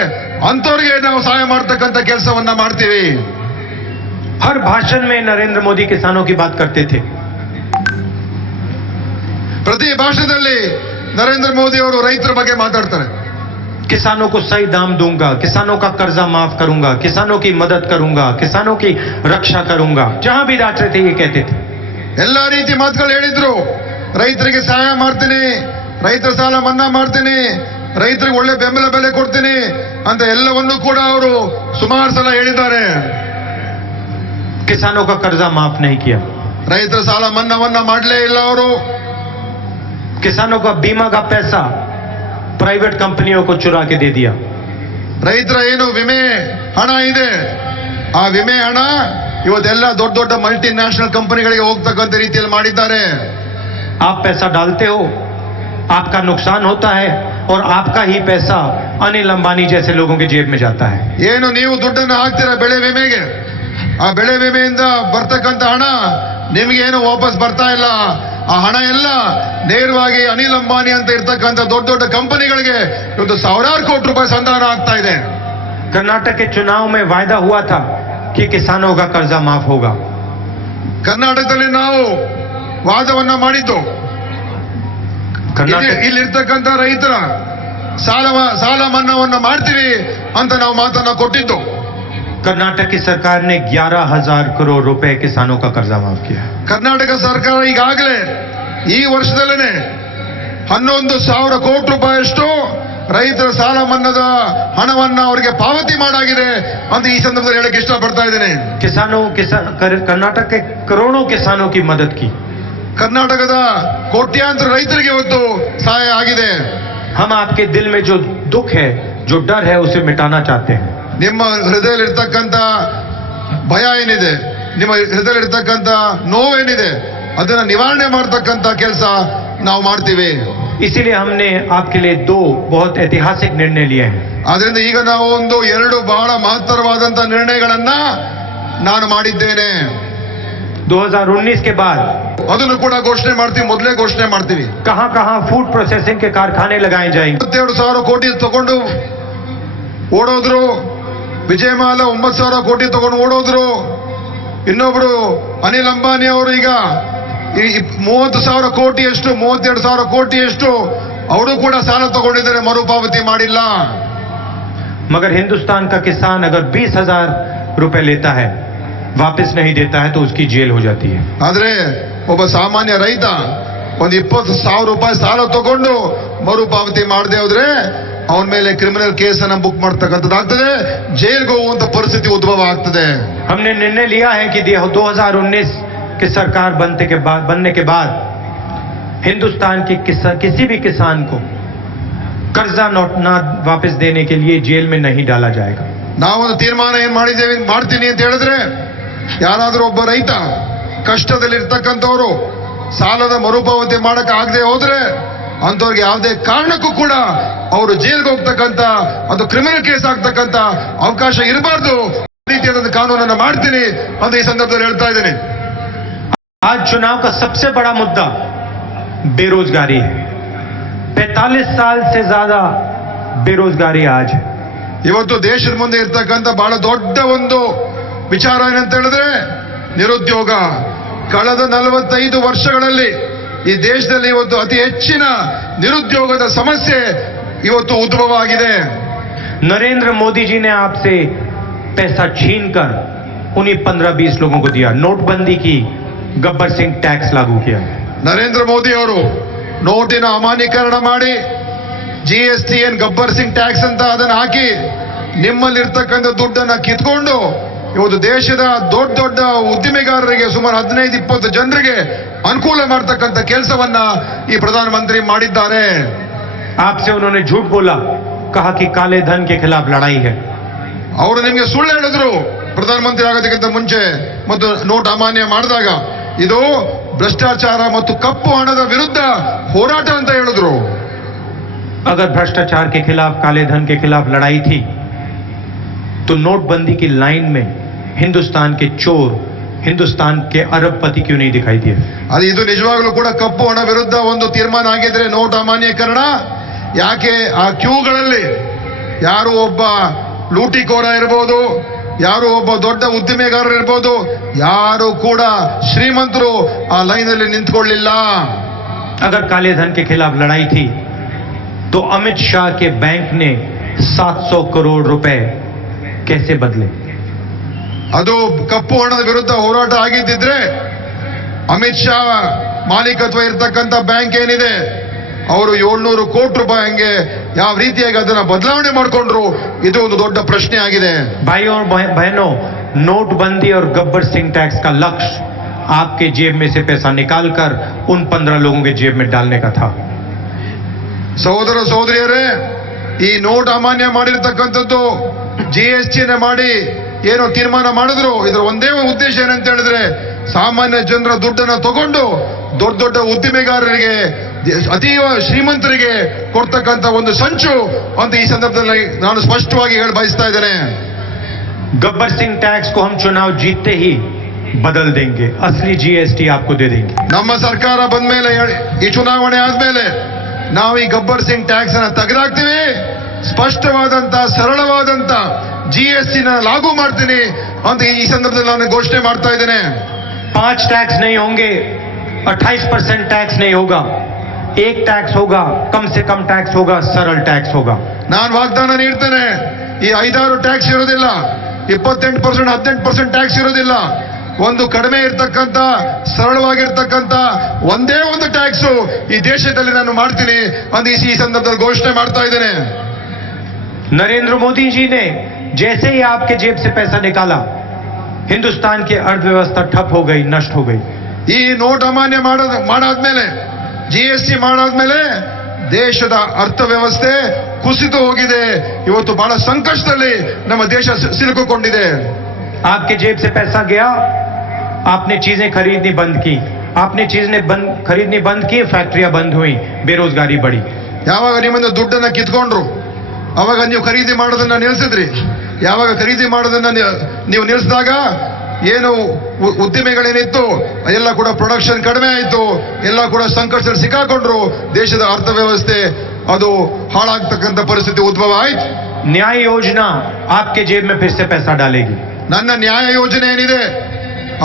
ಅಂತವರಿಗೆ ನಾವು ಸಹಾಯ ಮಾಡ್ತಕ್ಕಂಥ ಕೆಲಸವನ್ನ ಮಾಡ್ತೀವಿ. हर भाषण में नरेंद्र मोदी किसानों की बात करते थे। ಪ್ರತಿ ಭಾಷಣದಲ್ಲಿ ನರೇಂದ್ರ ಮೋದಿ ಅವರು ರೈತರ ಬಗ್ಗೆ ಮಾತಾಡ್ತಾರೆ. किसानों को सही दाम दूंगा, किसानों का कर्जा माफ करूंगा, किसानों की मदद करूंगा, किसानों की रक्षा करूंगा। जहां भी जाते थे ये कहते थे। ಎಲ್ಲಾ ರೀತಿ ಮಾತುಗಳು ಹೇಳಿದ್ರು. ರೈತರಿಗೆ ಸಹಾಯ ಮಾಡ್ತೀನಿ, ರೈತರ ಸಾಲ ಮನ್ನಾ ಮಾಡ್ತೀನಿ, ರೈತರಿಗೆ ಒಳ್ಳೆ ಬೆಂಬಲ ಬೆಲೆ ಕೊಡ್ತೀನಿ ಅಂತ ಎಲ್ಲವನ್ನೂ ಕೂಡ ಅವರು ಸುಮಾರು ಸಲ ಹೇಳಿದ್ದಾರೆ. किसानों का कर्जा माफ नहीं किया, ರೈತರ ಸಾಲ ಮನ್ನಾವನ್ನ ಮಾಡಲೇ ಇಲ್ಲ ಅವರು. किसानों का बीमा का पैसा प्राइवेट कंपनियों को चुरा के दे दिया। ರೈತರ ಏನು ವಿಮೆ ಹಣ ಇದೆ, ಆ ವಿಮೆ ಹಣ ಇವತ್ತೆಲ್ಲ ದೊಡ್ಡ ದೊಡ್ಡ ಮಲ್ಟಿ ನ್ಯಾಷನಲ್ ಕಂಪನಿಗಳಿಗೆ ಹೋಗ್ತಕ್ಕಂಥ ರೀತಿಯಲ್ಲಿ ಮಾಡಿದ್ದಾರೆ. आप पैसा डालते हो, आपका नुकसान होता है और आपका ही पैसा अनिल अंबानी जैसे लोगों के जेब में जाता है। ಏನು ನೀವು ದುಡ್ಡನ್ನು ಹಾಕ್ತೀರಾ ಬೆಳೆ ವಿಮೆಗೆ, ಆ ಬೆಳೆ ವಿಮೆಯಿಂದ ಬರ್ತಕ್ಕಂಥ ಹಣ ನಿಮ್ಗೇನು ವಾಪಸ್ ಬರ್ತಾ ಇಲ್ಲ. ಆ ಹಣ ಎಲ್ಲ ನೇರವಾಗಿ ಅನಿಲ್ ಅಂಬಾನಿ ಅಂತ ಇರ್ತಕ್ಕಂಥ ದೊಡ್ಡ ದೊಡ್ಡ ಕಂಪನಿಗಳಿಗೆ ಇವತ್ತು ಸಾವಿರಾರು ಕೋಟಿ ರೂಪಾಯಿ ಸಂಧಾನ ಆಗ್ತಾ ಇದೆ. कर्नाटक के चुनाव में वायदा हुआ था कि किसानों का कर्जा माफ होगा। ಕರ್ನಾಟಕದಲ್ಲಿ ನಾವು ವಾದವನ್ನ ಮಾಡಿದ್ದು कर्नाटक ಇಲ್ಲಿರ್ತಕ್ಕಂಥ ರೈತರ ಸಾಲ ಮನ್ನಾವನ್ನ ಮಾಡ್ತೀವಿ ಅಂತ ನಾವು ಮಾತನ್ನ ಕೊಟ್ಟಿದ್ದು. कर्नाटक की सरकार ने 11,000 करोड़ रुपए किसानों का कर्जा माफ किया। ಕರ್ನಾಟಕ ಸರ್ಕಾರ ಈಗಾಗಲೇ ಈ ವರ್ಷದಲ್ಲೇ 11,000 ಕೋಟಿ ರೂಪಾಯಿಯಷ್ಟು ರೈತರ ಸಾಲ ಮನ್ನಾದ ಹಣವನ್ನ ಅವರಿಗೆ ಪಾವತಿ ಮಾಡಾಗಿದೆ ಅಂತ ಈ ಸಂದರ್ಭದಲ್ಲಿ ಹೇಳಕ್ಕೆ ಇಷ್ಟಪಡ್ತಾ ಇದ್ದೇನೆ. कर्नाटक के करोड़ों किसानों की मदद की। ಕರ್ನಾಟಕದ ಕೋಟ್ಯಾಂತರ ರೈತರಿಗೆ ಇವತ್ತು ಸಹಾಯ ಆಗಿದೆ. हम आपके दिल में जो दुख है, जो डर है, उसे मिटाना चाहते हैं। ನಿಮ್ಮ ಹೃದಯದಲ್ಲಿರ್ತಕ್ಕಂಥ ಭಯ ಏನಿದೆ, ನಿಮ್ಮ ಹೃದಯದಲ್ಲಿರ್ತಕ್ಕಂಥ ನೋವೇನಿದೆ, ಅದನ್ನ ನಿವಾರಣೆ ಮಾಡ್ತಕ್ಕಂಥ ಕೆಲಸ ನಾವು ಮಾಡ್ತೀವಿ. इसीलिए हमने आपके लिए 2 बहुत ऐतिहासिक निर्णय लिए हैं। ಆದ್ರಿಂದ ಈಗ ನಾವು ಎರಡು ಬಹಳ ಮಹತ್ತರವಾದಂತಹ ನಿರ್ಣಯಗಳನ್ನ ನಾನು ಮಾಡಿದ್ದೇನೆ. 2019 के बाद ಅದನ್ನು ಕೂಡ ಘೋಷಣೆ ಮಾಡ್ತೀವಿ, ಮೊದಲೇ ಘೋಷಣೆ ಮಾಡ್ತೀವಿ. कहां कहां फूड प्रोसेसिंग के कारखाने लगाए जाएंगे। 27,000 ಕೋಟಿ ತಗೊಂಡು ಓಡೋದ್ರು. ವಿಜಯಮಾಲ 9,000 ಕೋಟಿ ತಗೊಂಡು ಓಡೋದ್ರು. ಇನ್ನೊಬ್ರು ಅನಿಲ್ ಅಂಬಾನಿ ಅವರು ಈಗ 30,000 ಕೋಟಿಯಷ್ಟು 32,000 ಕೋಟಿಯಷ್ಟು ಅವರು ಕೂಡ ಸಾಲ ತಗೊಂಡಿದ್ದಾರೆ, ಮರುಪಾವತಿ ಮಾಡಿಲ್ಲ. मगर हिंदुस्तान का किसान अगर 20,000 रुपए लेता है, वापस नहीं देता है, तो उसकी जेल हो जाती है। ಆದ್ರೆ ಒಬ್ಬ ಸಾಮಾನ್ಯ ರೈತ 20,000 ರೂಪಾಯಿ ಸಾಲ ತಗೊಂಡು ಮರುಪಾವತಿ ಮಾಡದೆ ಹೋದ್ರೆ ಅವನ ಮೇಲೆ ಕ್ರಿಮಿನಲ್ ಕೇಸ್ ಅನ್ನ ಬುಕ್ ಮಾಡ್ತಕ್ಕಂಥದ್ದಾಗ್ತದೆ, ಜೈಲ್ಗೆ ಹೋಗುವಂತ ಪರಿಸ್ಥಿತಿ ಉದ್ಭವ ಆಗ್ತದೆ. हमने निर्णय लिया है कि 2019 की सरकार बनने के बाद हिंदुस्तान की किसी भी किसान को कर्जा ना वापस देने के लिए जेल में नहीं डाला जाएगा। ನಾವೊಂದು ತೀರ್ಮಾನ ಏನ್ ಮಾಡಿದ್ದೇವೆ, ಮಾಡ್ತೀನಿ ಅಂತ ಹೇಳಿದ್ರೆ ಯಾರಾದ್ರೂ ಒಬ್ಬ ರೈತ ಕಷ್ಟದಲ್ಲಿರ್ತಕ್ಕಂಥವ್ರು ಸಾಲದ ಮರುಪಾವತಿ ಮಾಡಕ್ ಆಗದೆ ಹೋದ್ರೆ ಅಂತವ್ರಿಗೆ ಯಾವುದೇ ಕಾರಣಕ್ಕೂ ಕೂಡ ಅವರು ಜೈಲ್ಗೆ ಹೋಗ್ತಕ್ಕಂಥ, ಅದು ಕ್ರಿಮಿನಲ್ ಕೇಸ್ ಆಗ್ತಕ್ಕಂಥ ಅವಕಾಶ ಇರಬಾರ್ದು. ರೀತಿಯಾದ ಕಾನೂನನ್ನ ಮಾಡ್ತೀನಿ ಅಂತ ಈ ಸಂದರ್ಭದಲ್ಲಿ ಹೇಳ್ತಾ ಇದ್ದೇನೆ. आज चुनाव का सबसे बड़ा मुद्दा बेरोजगारी है। 45 साल से ज्यादा बेरोजगारी आज है। ಇವತ್ತು ದೇಶದ ಮುಂದೆ ಇರ್ತಕ್ಕಂಥ ಬಹಳ ದೊಡ್ಡ ಒಂದು ವಿಚಾರ ಏನಂತ ಹೇಳಿದ್ರೆ ನಿರುದ್ಯೋಗ. ಕಳೆದ 45 ವರ್ಷಗಳಲ್ಲಿ ಈ ದೇಶದಲ್ಲಿ ಇವತ್ತು ಅತಿ ಹೆಚ್ಚಿನ ನಿರುದ್ಯೋಗದ ಸಮಸ್ಯೆ ಇವತ್ತು ಉದ್ಭವ ಆಗಿದೆ. नरेंद्र मोदी जी ने आपसे पैसा छीनकर उन्हीं 15-20 लोगों को दिया। नोटबंदी की, गब्बर सिंह टैक्स लागू किया। ನರೇಂದ್ರ ಮೋದಿ ಅವರು ನೋಟಿನ ಅಮಾನ್ಯೀಕರಣ ಮಾಡಿ GST ಗಬ್ಬರ್ ಸಿಂಗ್ ಟ್ಯಾಕ್ಸ್ ಅಂತ ಅದನ್ನ ಹಾಕಿ ನಿಮ್ಮಲ್ಲಿರ್ತಕ್ಕಂಥ ದುಡ್ಡನ್ನ ಕಿತ್ಕೊಂಡು ಇವತ್ತು ದೇಶದ ದೊಡ್ಡ ದೊಡ್ಡ ಉದ್ದಿಮೆಗಾರರಿಗೆ ಸುಮಾರು 15-20 ಜನರಿಗೆ ಅನುಕೂಲ ಮಾಡ್ತಕ್ಕಂಥ ಕೆಲಸವನ್ನ ಈ ಪ್ರಧಾನಮಂತ್ರಿ ಮಾಡಿದ್ದಾರೆ. आपसे उन्होंने झूठ बोला, कहा कि काले धन के खिलाफ लड़ाई है. ಅವರು ನಿಮಗೆ ಸುಳ್ಳು ಹೇಳಿದ್ರು ಪ್ರಧಾನಮಂತ್ರಿ ಆಗೋದಕ್ಕಿಂತ ಮುಂಚೆ ಮತ್ತು ನೋಟ್ ಅಮಾನ್ಯ ಮಾಡಿದಾಗ. ಇದು ಭ್ರಷ್ಟಾಚಾರ ಮತ್ತು ಕಪ್ಪು ಹಣದ ವಿರುದ್ಧ ಹೋರಾಟ ಅಂತ ಹೇಳಿದ್ರು. अगर भ्रष्टाचार के खिलाफ, काले धन के खिलाफ लड़ाई थी तो नोटबंदी की लाइन में हिंदुस्तान के चोर, हिंदुस्तान के अरबपति क्यों नहीं दिखाई दिए? ಅದು ಇದು ನಿಜವಾಗ್ಲೂ ಕೂಡ ಕಪ್ಪು ಹಣ ವಿರುದ್ಧ ಒಂದು ತೀರ್ಮಾನ ಆಗಿದ್ರೆ ನೋಟ್ ಅಮಾನ್ಯೀಕರಣ, ಯಾಕೆ ಆ ಕ್ಯೂಗಳಲ್ಲಿ ಯಾರು ಒಬ್ಬ ಲೂಟಿಕೋರ ಇರ್ಬೋದು, ಯಾರು ಒಬ್ಬ ದೊಡ್ಡ ಉದ್ದಿಮೆಗಾರರು ಇರ್ಬೋದು, ಯಾರು ಕೂಡ ಶ್ರೀಮಂತರು ಆ ಲೈನ್ ಅಲ್ಲಿ ನಿಂತ್ಕೊಳ್ಳಿಲ್ಲ. अगर काले धन के खिलाफ लड़ाई थी तो अमित शाह के बैंक ने 700 करोड़ रुपए कैसे बदले? ಅದು ಕಪ್ಪು ಹಣದ ವಿರುದ್ಧ ಹೋರಾಟ ಆಗಿದ್ದಿದ್ರೆ ಅಮಿತ್ ಶಾ ಮಾಲೀಕತ್ವ ಇರತಕ್ಕಂಥ ಬ್ಯಾಂಕ್ ಏನಿದೆ ಅವರು 700 ಕೋಟಿ ರೂಪಾಯಿ ಹಂಗೆ ಯಾವ ರೀತಿಯಾಗಿ ಅದನ್ನ ಬದಲಾವಣೆ ಮಾಡಿಕೊಂಡ್ರು, ಇದು ಒಂದು ದೊಡ್ಡ ಪ್ರಶ್ನೆ ಆಗಿದೆ. भाइयों और बहनों, नोटबंदी और गब्बर सिंह टैक्स का लक्ष्य आपके जेब में से पैसा निकालकर उन 15 लोगों के जेब में डालने का था. ಸಹೋದರ ಸಹೋದರಿಯರೇ, ಈ ನೋಟ್ ಅಮಾನ್ಯ ಮಾಡಿರ್ತಕ್ಕಂಥದ್ದು GST ಮಾಡಿ ಏನೋ ತೀರ್ಮಾನ ಮಾಡಿದ್ರು, ಇದರ ಒಂದೇ ಉದ್ದೇಶ ಏನಂತ ಹೇಳಿದ್ರೆ ಸಾಮಾನ್ಯ ಜನರ ದುಡ್ಡನ್ನ ತಗೊಂಡು ದೊಡ್ಡ ದೊಡ್ಡ ಉದ್ದಿಮೆಗಾರರಿಗೆ, ಅತೀವ ಶ್ರೀಮಂತರಿಗೆ ಕೊಡ್ತಕ್ಕಂಥ ಒಂದು ಸಂಚು ಅಂತ ಈ ಸಂದರ್ಭದಲ್ಲಿ ನಾನು ಸ್ಪಷ್ಟವಾಗಿ ಹೇಳಿ ಬಯಸ್ತಾ ಇದ್ದೇನೆ. गब्बर सिंह टैक्स को हम चुनाव जीतते ही बदल देंगे, असली GST आपको दे देंगे. ನಮ್ಮ ಸರ್ಕಾರ ಬಂದ ಮೇಲೆ, ಈ ಚುನಾವಣೆ ಆದ್ಮೇಲೆ ನಾವು ಈ ಗಬ್ಬರ್ ಸಿಂಗ್ ಟ್ಯಾಕ್ಸ್ ಅನ್ನ ತೆಗೆದಾಕ್ತೀವಿ, ಸ್ಪಷ್ಟವಾದಂತ ಸರಳವಾದಂತ GST ನ ಲಾಗು ಮಾಡ್ತೀನಿ ಅಂತ ಈ ಸಂದರ್ಭದಲ್ಲಿ ನಾನು ಘೋಷಣೆ ಮಾಡ್ತಾ ಇದ್ದೇನೆ. 5 टैक्स नहीं होंगे, 28% टैक्स नहीं होगा, एक टैक्स होगा, कम से कम टैक्स होगा, सरल टैक्स होगा. ನಾನು ವಾಗ್ದಾನ ನೀಡ್ತೇನೆ, ಈ 5-6 ಟ್ಯಾಕ್ಸ್ ಇರೋದಿಲ್ಲ, 28%, 18% ಟ್ಯಾಕ್ಸ್ ಇರೋದಿಲ್ಲ. ಒಂದು ಕಡಿಮೆ ಇರ್ತಕ್ಕಂಥ, ಸರಳವಾಗಿರ್ತಕ್ಕಂಥ ಒಂದೇ ಒಂದು ಟ್ಯಾಕ್ಸ್ ಈ ದೇಶದಲ್ಲಿ ನಾನು ಮಾಡ್ತೀನಿ ಅಂತ ಈ ಸಂದರ್ಭದಲ್ಲಿ ಘೋಷಣೆ ಮಾಡ್ತಾ ಇದ್ದೇನೆ. नरेंद्र मोदी जी ने जैसे ही आपके जेब से पैसा निकाला, हिंदुस्तान की अर्थव्यवस्था ठप हो गई, नष्ट हो गई. ಈ ನೋಟ್ ಅಮಾನ್ಯ ಮಾಡಾದ್ಮೇಲೆ, GST ಮಾಡಾದ್ಮೇಲೆ ದೇಶದ ಅರ್ಥವ್ಯವಸ್ಥೆ ಕುಸಿದು ಹೋಗಿದೆ. ಇವತ್ತು ಬಹಳ ಸಂಕಷ್ಟದಲ್ಲಿ ನಮ್ಮ ದೇಶ ಸಿಲುಕಿಕೊಂಡಿದೆ. आपके जेब से पैसा गया, आपने चीजें खरीदनी बंद की, आपने चीजें खरीदनी बंद की, फैक्ट्रियां बंद हुई, बेरोजगारी बढ़ी. ಯಾವಾಗ ನಿಮ್ಮಿಂದ ದುಡ್ಡನ್ನ ಕಿತ್ಕೊಂಡ್ರು ಅವಾಗ ನೀವು ಖರೀದಿ ಮಾಡೋದನ್ನ ನಿಲ್ಲಿಸಿದ್ರಿ. ಯಾವಾಗ ಖರೀದಿ ಮಾಡೋದನ್ನ ನೀವು ನಿಲ್ಲಿಸಿದಾಗ ಏನು ಉದ್ದಿಮೆಗಳೇನಿತ್ತು ಎಲ್ಲ ಕೂಡ ಪ್ರೊಡಕ್ಷನ್ ಕಡಿಮೆ ಆಯಿತು, ಎಲ್ಲ ಕೂಡ ಸಂಕಷ್ಟದಲ್ಲಿ ಸಿಕ್ಕಾಕೊಂಡ್ರು. ದೇಶದ ಅರ್ಥವ್ಯವಸ್ಥೆ ಅದು ಹಾಳಾಗ್ತಕ್ಕಂಥ ಪರಿಸ್ಥಿತಿ ಉದ್ಭವ ಆಯ್ತು. न्याय योजना आपके जेब में फिर से पैसा डालेगी. ನನ್ನ ನ್ಯಾಯ ಯೋಜನೆ ಏನಿದೆ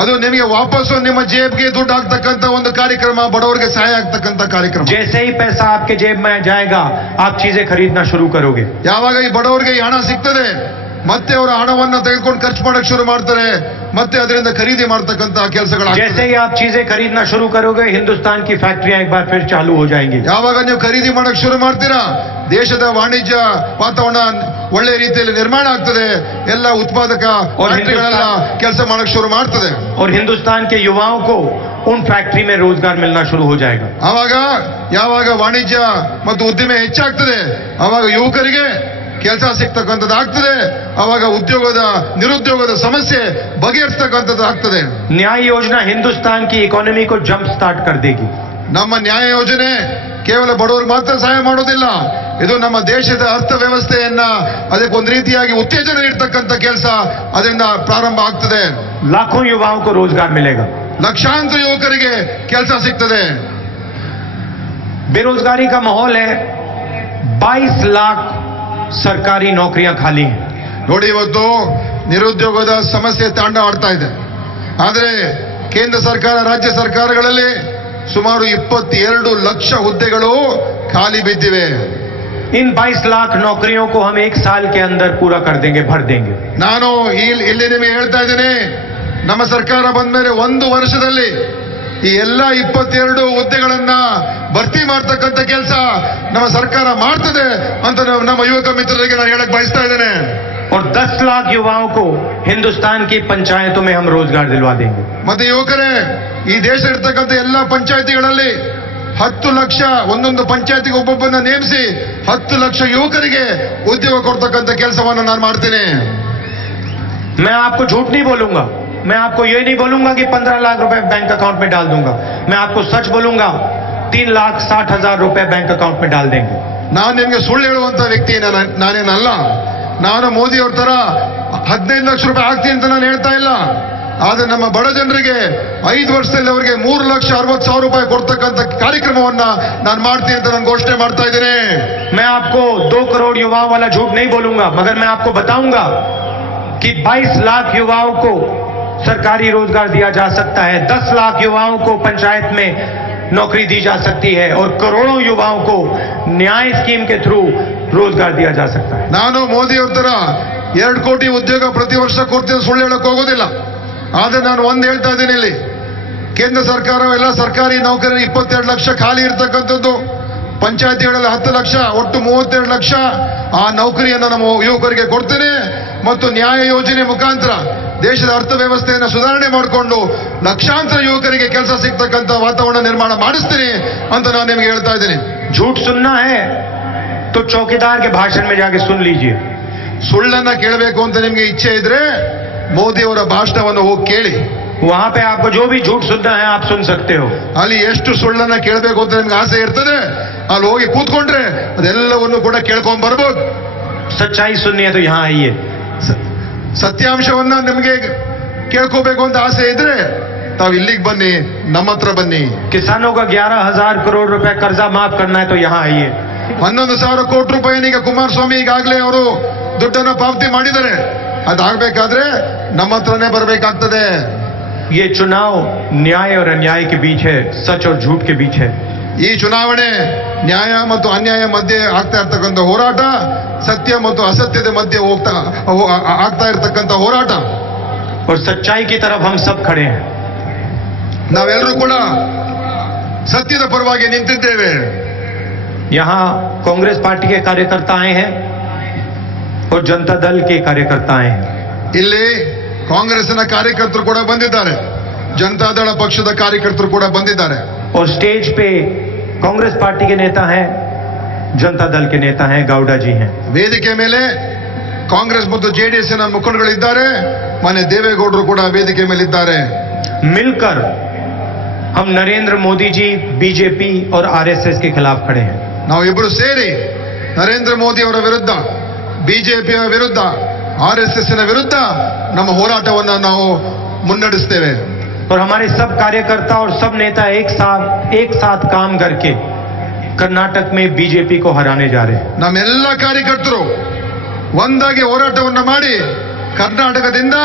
ಅದು ನಿಮಗೆ ವಾಪಸ್ಸು ನಿಮ್ಮ ಜೇಬ್ಗೆ ದುಡ್ಡು ಹಾಕ್ತಕ್ಕಂಥ ಒಂದು ಕಾರ್ಯಕ್ರಮ, ಬಡವರಿಗೆ ಸಹಾಯ ಆಗ್ತಕ್ಕಂಥ ಕಾರ್ಯಕ್ರಮ. जैसे ही पैसा आपके जेब में जाएगा, आप चीजें खरीदना शुरू करोगे. ಯಾವಾಗ ಈ ಬಡವರಿಗೆ ಈ ಹಣ ಸಿಗ್ತದೆ, ಮತ್ತೆ ಅವರ ಹಣವನ್ನ ತೆಗೆದುಕೊಂಡು ಖರ್ಚು ಮಾಡಕ್ ಶುರು ಮಾಡ್ತಾರೆ, ಮತ್ತೆ ಅದರಿಂದ ಖರೀದಿ ಮಾಡ್ತಕ್ಕಂಥ ಕೆಲಸಗಳು. जैसे ही आप चीजें खरीदना शुरू करोगे, हिंदुस्तान की फैक्ट्रियां एक बार फिर चालू हो जाएंगी. ಯಾವಾಗ ನೀವು ಖರೀದಿ ಮಾಡಕ್ ಶುರು ಮಾಡ್ತೀರಾ, ದೇಶದ ವಾಣಿಜ್ಯ ವಾತಾವರಣ ಒಳ್ಳೆ ರೀತಿಯಲ್ಲಿ ನಿರ್ಮಾಣ ಆಗ್ತದೆ, ಎಲ್ಲ ಉತ್ಪಾದಕ ಫ್ಯಾಕ್ಟರಿಗಳೆಲ್ಲ ಕೆಲಸ ಮಾಡಕ್ ಶುರು ಮಾಡ್ತದೆ. और हिंदुस्तान के युवाओं को उन फैक्ट्री में रोजगार मिलना शुरू हो जाएगा. ಆವಾಗ ಯಾವಾಗ ವಾಣಿಜ್ಯ ಮತ್ತು ಉದ್ದಿಮೆ ಹೆಚ್ಚಾಗ್ತದೆ, ಅವಾಗ ಯುವಕರಿಗೆ ಕೆಲಸ ಸಿಗ್ತಕ್ಕಂಥದ್ದು ಆಗ್ತದೆ, ಅವಾಗ ನಿರುದ್ಯೋಗದ ಸಮಸ್ಯೆ ಬಗೆಹರಿಸ್ತಕ್ಕಂಥದ್ದು ಆಗ್ತದೆ. न्याय योजना हिंदुस्तान की इकोनॉमी को जंप स्टार्ट कर देगी. ನಮ್ಮ ನ್ಯಾಯ ಯೋಜನೆ ಕೇವಲ ಬಡವರಿಗೆ ಮಾತ್ರ ಸಹಾಯ ಮಾಡೋದಿಲ್ಲ, ಇದು ನಮ್ಮ ದೇಶದ ಅರ್ಥವ್ಯವಸ್ಥೆಯನ್ನ ಅದಕ್ಕೆ ಒಂದು ರೀತಿಯಾಗಿ ಉತ್ತೇಜನ ನೀಡ್ತಕ್ಕಂಥ ಕೆಲಸ ಅದರಿಂದ ಪ್ರಾರಂಭ ಆಗ್ತದೆ. लाखों युवाओं को रोजगार मिलेगा. ಲಕ್ಷಾಂತರ ಯುವಕರಿಗೆ ಕೆಲಸ ಸಿಗ್ತದೆ. बेरोजगारी का माहौल है, 22 लाख सरकारी नौकरियां खाली हैं. ನೋಡಿ, ಇವತ್ತು ನಿರುದ್ಯೋಗದ ಸಮಸ್ಯೆ ತಾಂಡವಾಡ್ತಾ ಇದೆ. ಆದರೆ ಕೇಂದ್ರ ಸರ್ಕಾರ, ರಾಜ್ಯ ಸರ್ಕಾರಗಳಲ್ಲಿ ಸುಮಾರು 22 ಲಕ್ಷ ಹುದ್ದೆಗಳು ಖಾಲಿ ಬಿದ್ದಿವೆ. इन 22 लाख नौकरियों को हम 1 साल के अंदर पूरा कर देंगे, भर देंगे. ನಾನು ಇಲ್ಲಿ ನಿಮಗೆ ಹೇಳ್ತಾ ಇದ್ದೇನೆ, ನಮ್ಮ ಸರ್ಕಾರ ಬಂದ ಮೇಲೆ 1 ವರ್ಷದಲ್ಲಿ ಈ ಎಲ್ಲ 22 ಹುದ್ದೆಗಳನ್ನ ಭರ್ತಿ ಮಾಡ್ತಕ್ಕಂಥ ಕೆಲಸ ನಮ್ಮ ಸರ್ಕಾರ ಮಾಡ್ತದೆ ಅಂತ ನಮ್ಮ ಯುವಕ ಮಿತ್ರರಿಗೆ ನಾನು ಹೇಳಕ್ ಬಯಸ್ತಾ ಇದ್ದೇನೆ. और 10 लाख युवाओं को हिंदुस्तान की पंचायतों में हम रोजगार दिलवा देंगे। ಮತ್ತೆ ಯುವಕರೇ, ಈ ದೇಶ ಇರ್ತಕ್ಕಂಥ ಎಲ್ಲ ಪಂಚಾಯತಿಗಳಲ್ಲಿ 10 ಲಕ್ಷ, ಒಂದೊಂದು ಪಂಚಾಯತಿಗೆ ಒಬ್ಬೊಬ್ಬನ ನೇಮಿಸಿ 10 ಲಕ್ಷ ಯುವಕರಿಗೆ ಉದ್ಯೋಗ ಕೊಡ್ತಕ್ಕಂಥ ಕೆಲಸವನ್ನು ನಾನು ಮಾಡ್ತೀನಿ. मैं आपको झूठ नहीं बोलूंगा, मैं आपको ये नहीं बोलूंगा कि 15 लाख रुपए बैंक अकाउंट में डाल दूंगा, मैं आपको सच बोलूंगा 3,60,000 रुपए बैंक अकाउंट में डाल देंगे। ನಾನು ನಿಮಗೆ ಸುಳ್ಳು ಹೇಳುವಂತ ವ್ಯಕ್ತಿ ನಾನೇನಲ್ಲ. ನಾನು ಮೋದಿ ಅವ್ರ ತರ 15 ಲಕ್ಷ ರೂಪಾಯಿ ಹಾಕ್ತೀನಿ ಅಂತ ನಾನು ಹೇಳ್ತಾ ಇಲ್ಲ. ಆದ್ರೆ ನಮ್ಮ ಬಡ ಜನರಿಗೆ 5 ವರ್ಷದಲ್ಲಿ ಅವರಿಗೆ 3,60,000 ರೂಪಾಯಿ ಕೊಡ್ತಕ್ಕಂಥ ಕಾರ್ಯಕ್ರಮವನ್ನ ನಾನು ಮಾಡ್ತೀನಿ ಅಂತ ನಾನು ಘೋಷಣೆ ಮಾಡ್ತಾ ಇದ್ದೇನೆ. मैं आपको 2 करोड़ युवाओं वाला झूठ नहीं बोलूंगा, मगर मैं आपको बताऊंगा कि 22 लाख युवाओं को सरकारी रोजगार दिया जा सकता है, 10 लाख युवाओं को पंचायत में नौकरी दी जा सकती है और करोड़ों युवाओं को न्याय स्कीम के थ्रू रोजगार दिया जा सकता है। ನಾನು ಮೋದಿ ಅವ್ರ ತರ 2 ಕೋಟಿ ಉದ್ಯೋಗ ಪ್ರತಿ ವರ್ಷ ಕೊಡ್ತೀನಿ ಸುಳ್ಳು ಹೇಳಕ್ ಹೋಗೋದಿಲ್ಲ. ಆದ್ರೆ ನಾನು ಒಂದು ಹೇಳ್ತಾ ಇದ್ದೀನಿ, ಇಲ್ಲಿ ಕೇಂದ್ರ ಸರ್ಕಾರ ಎಲ್ಲ ಸರ್ಕಾರಿ ನೌಕರರು 22 ಲಕ್ಷ ಖಾಲಿ ಇರ್ತಕ್ಕಂಥದ್ದು, ಪಂಚಾಯತಿಗಳಲ್ಲಿ 10 ಲಕ್ಷ, ಒಟ್ಟು 32 ಲಕ್ಷ ಆ ನೌಕರಿಯನ್ನು ನಮ್ಮ ಯುವಕರಿಗೆ ಕೊಡ್ತೇನೆ. ಮತ್ತು ನ್ಯಾಯ ಯೋಜನೆ ಮುಖಾಂತರ ದೇಶದ ಅರ್ಥವ್ಯವಸ್ಥೆಯನ್ನು ಸುಧಾರಣೆ ಮಾಡಿಕೊಂಡು ಲಕ್ಷಾಂತರ ಯುವಕರಿಗೆ ಕೆಲಸ ಸಿಗ್ತಕ್ಕಂಥ ವಾತಾವರಣ ನಿರ್ಮಾಣ ಮಾಡಿಸ್ತೀನಿ ಅಂತ ನಾನು ನಿಮಗೆ ಹೇಳ್ತಾ ಇದ್ದೀನಿ. झूठ सुनना है तो चौकीदार के भाषण में जाके सुन लीजिए। ಸುಳ್ಳನ್ನ ಕೇಳಬೇಕು ಅಂತ ನಿಮ್ಗೆ ಇಚ್ಛೆ ಇದ್ರೆ ಮೋದಿ ಅವರ ಭಾಷಣವನ್ನು ಹೋಗಿ ಕೇಳಿ. वहां पे आपको जो भी झूठ सुनना है आप सुन सकते हो। ಅಲ್ಲಿ ಎಷ್ಟು ಸುಳ್ಳನ್ನ ಕೇಳಬೇಕು ಅಂತ ನಿಮ್ಗೆ ಆಸೆ ಇರ್ತದೆ, ಅಲ್ಲಿ ಹೋಗಿ ಕೂತ್ಕೊಂಡ್ರೆ ಅದೆಲ್ಲವನ್ನು ಕೂಡ ಕೇಳ್ಕೊಂಡ್ ಬರ್ಬೋದು. सच्चाई सुननी है तो यहाँ आइए। ಸತ್ಯಾಂಶವನ್ನ ನಿಮಗೆ ಕೇಳ್ಕೋಬೇಕು ಅಂತ ಆಸೆ ಇದ್ರೆ ತಾವು ಇಲ್ಲಿಗೆ ಬನ್ನಿ, ನಮ್ಮ ಹತ್ರ ಬನ್ನಿ. किसानों का 11,000 करोड़ रुपए कर्जा माफ करना है तो यहाँ आइए। 11,000 ಕೋಟಿ ರೂಪಾಯಿನೀಗ ಕುಮಾರಸ್ವಾಮಿ ಈಗಾಗಲೇ ಅವರು ದುಡ್ಡನ್ನ ಪಾವತಿ ಮಾಡಿದ್ದಾರೆ. ಅದಾಗಬೇಕಾದ್ರೆ ನಮ್ಮ ಹತ್ರನೇ ಬರಬೇಕಾಗ್ತದೆ. ये चुनाव न्याय और अन्याय के बीच है, सच और झूठ के बीच है। ಈ ಚುನಾವಣೆ ನ್ಯಾಯ ಮತ್ತು ಅನ್ಯಾಯ ಮಧ್ಯೆ ಆಗ್ತಾ ಇರ್ತಕ್ಕಂಥ ಹೋರಾಟ, ಸತ್ಯ ಮತ್ತು ಅಸತ್ಯದ ಮಧ್ಯೆ ಆಗ್ತಾ ಇರ್ತಕ್ಕಂಥ ಹೋರಾಟ. और सच्चाई की तरफ हम सब खड़े हैं। ನಾವೆಲ್ಲರೂ ಕೂಡ ಸತ್ಯದ ಪರವಾಗಿ ನಿಂತಿದ್ದೇವೆ. यहाँ कांग्रेस पार्टी के कार्यकर्ता आए हैं और जनता दल के कार्यकर्ता आए हैं। ಇಲ್ಲಿ ಕಾಂಗ್ರೆಸ್ನ ಕಾರ್ಯಕರ್ತರು ಕೂಡ ಬಂದಿದ್ದಾರೆ, ಜನತಾದಳ ಪಕ್ಷದ ಕಾರ್ಯಕರ್ತರು ಕೂಡ ಬಂದಿದ್ದಾರೆ. और स्टेज पे कांग्रेस पार्टी के नेता हैं, जनता दल के नेता हैं, गौड़ा जी हैं। ವೇದಿಕೆ ಮೇಲೆ ಕಾಂಗ್ರೆಸ್ ಮತ್ತು ಜೆಡಿಎಸ್ ನ ಮುಖಂಡಗಳಿದ್ದಾರೆ, ಮಾನ್ಯ ದೇವೇಗೌಡರು ಕೂಡ ವೇದಿಕೆ ಮೇಲೆ ಇದ್ದಾರೆ. मिलकर हम नरेंद्र मोदी जी, बीजेपी और आरएसएस के खिलाफ खड़े हैं। ನಾವು ಇಬ್ಬರು ಸೇರಿ ನರೇಂದ್ರ ಮೋದಿ ಅವರ ವಿರುದ್ಧ, ಬಿಜೆಪಿಯ ವಿರುದ್ಧ, ಆರ್ಎಸ್ಎಸ್ ನ ವಿರುದ್ಧ ನಮ್ಮ ಹೋರಾಟವನ್ನು ನಾವು ಮುನ್ನಡೆಸ್ತೇವೆ. और हमारे सब कार्यकर्ता और सब नेता एक साथ काम करके कर्नाटक में बीजेपी को हराने जा रहे हैं। ನಮ್ಮೆಲ್ಲ ಕಾರ್ಯಕರ್ತರು ಒಂದಾಗಿ ಹೋರಾಟವನ್ನ ಮಾಡಿ ಕರ್ನಾಟಕದಿಂದ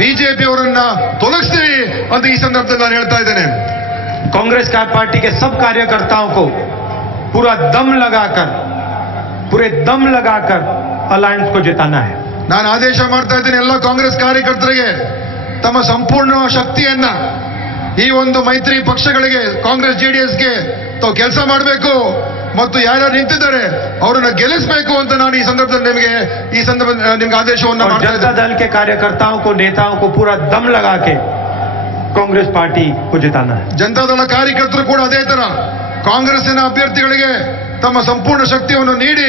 ಬಿಜೆಪಿ ಅವರನ್ನ ತೊಲಗಿಸ್ತೀವಿ ಅಂತ ಈ ಸಂದರ್ಭದಲ್ಲಿ ನಾನು ಹೇಳ್ತಾ ಇದ್ದೇನೆ. कांग्रेस पार्टी के सब कार्यकर्ताओं को पूरे दम लगाकर अलायंस को जिताना है। ನಾನು ಆದೇಶ ಮಾಡ್ತಾ ಇದ್ದೇನೆ ಎಲ್ಲ ಕಾಂಗ್ರೆಸ್ ಕಾರ್ಯಕರ್ತರಿಗೆ ತಮ್ಮ ಸಂಪೂರ್ಣ ಶಕ್ತಿಯನ್ನ ಈ ಒಂದು ಮೈತ್ರಿ ಪಕ್ಷಗಳಿಗೆ, ಕಾಂಗ್ರೆಸ್ ಜೆಡಿಎಸ್ಗೆ ತಾವು ಕೆಲಸ ಮಾಡಬೇಕು ಮತ್ತು ಯಾರ್ಯಾರು ನಿಂತಿದ್ದಾರೆ ಅವರನ್ನ ಗೆಲ್ಲಿಸಬೇಕು ಅಂತ ನಾನು ಈ ಸಂದರ್ಭದಲ್ಲಿ ನಿಮ್ಗೆ ಆದೇಶವನ್ನು ಮಾಡ್ತಾ जनता ಇದ್ದೇನೆ. दल के कार्यकर्ताओं को, नेताओं को पूरा दम लगा के कांग्रेस पार्टी को जिताना है। ಜನತಾದಳ ಕಾರ್ಯಕರ್ತರು ಕೂಡ ಅದೇ ತರ ಕಾಂಗ್ರೆಸ್ಸಿನ ಅಭ್ಯರ್ಥಿಗಳಿಗೆ ತಮ್ಮ ಸಂಪೂರ್ಣ ಶಕ್ತಿಯನ್ನು ನೀಡಿ